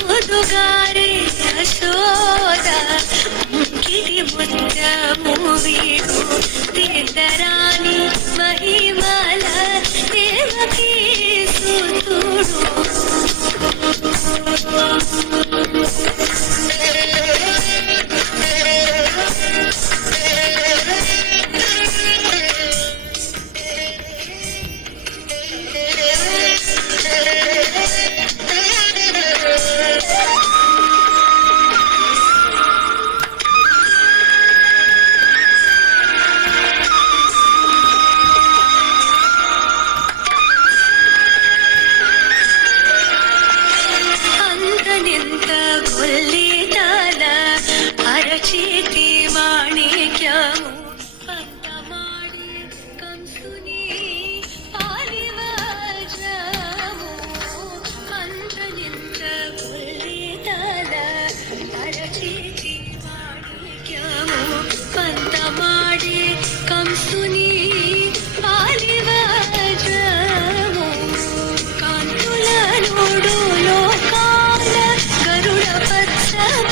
ಮುದುಗಾರೆ ಯಶೋದ ಕಿಡಿ ಮುದ್ದಮು ವೀಡು ದೇವರಾಣಿ ಮಹಿಮಲ ದೇವಕಿ ಸುತುಡು ನಿಂತ ಗೊಲ್ಲಿತಲ ಅರಚಿತಿ ಮಾಣಿಕ್ಯವು ಪಂತ ಮಾಡಿ ಕಂಸುನಿ ಪಾಲಿವ ಜಮು ಅಂತ ನಿಂತ ಗೊಲ್ಲಿತಲ ಅರಚಿತಿ ಮಾಣಿಕ್ಯವು ಪಂತ ಮಾಡಿ ಕಂಸುನಿ ಪಾಲಿವ ಜಮು ಕಾಂತುಲ ನೋಡು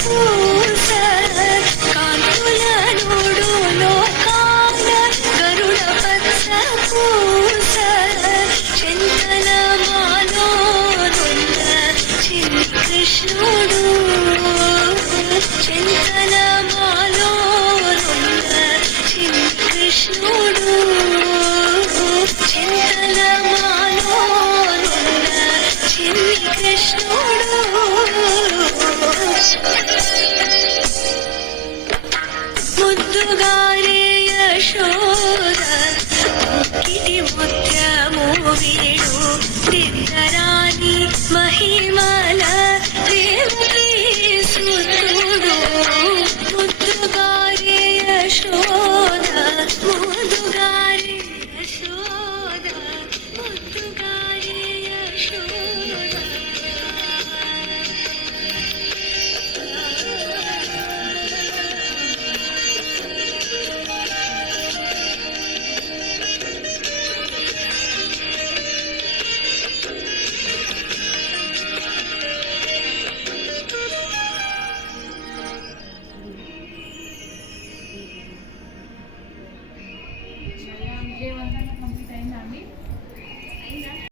పూస కాంతుల నోడు లోకాల గరుడ పచ్చ పూస చింతల మాలోనున్న చిన్ని కృష్ణుడు చింతల మాలోనున్న చిన్ని కృష్ణుడు చింతల మాలోనున్న చిన్ని కృష్ణుడు ಮುದ್ದುಗಾರೆ ಯಶೋದ ಕಿಡಿ ಮುದ್ದಮು ವೀಡು ದಿದ್ದರಾಣಿ ಮಹಿಮಲ ದೇವಕಿ ಸುತುಡು ಮುದ್ದುಗಾರೆ ಯಶೋದ ಮುದ್ದುಗಾರೆ ಯಶೋದ ಮುದ್ದುಗಾರೆ ಯಶೋದ విజయవంతంగా కంప్లీట్ అయిందా అండి?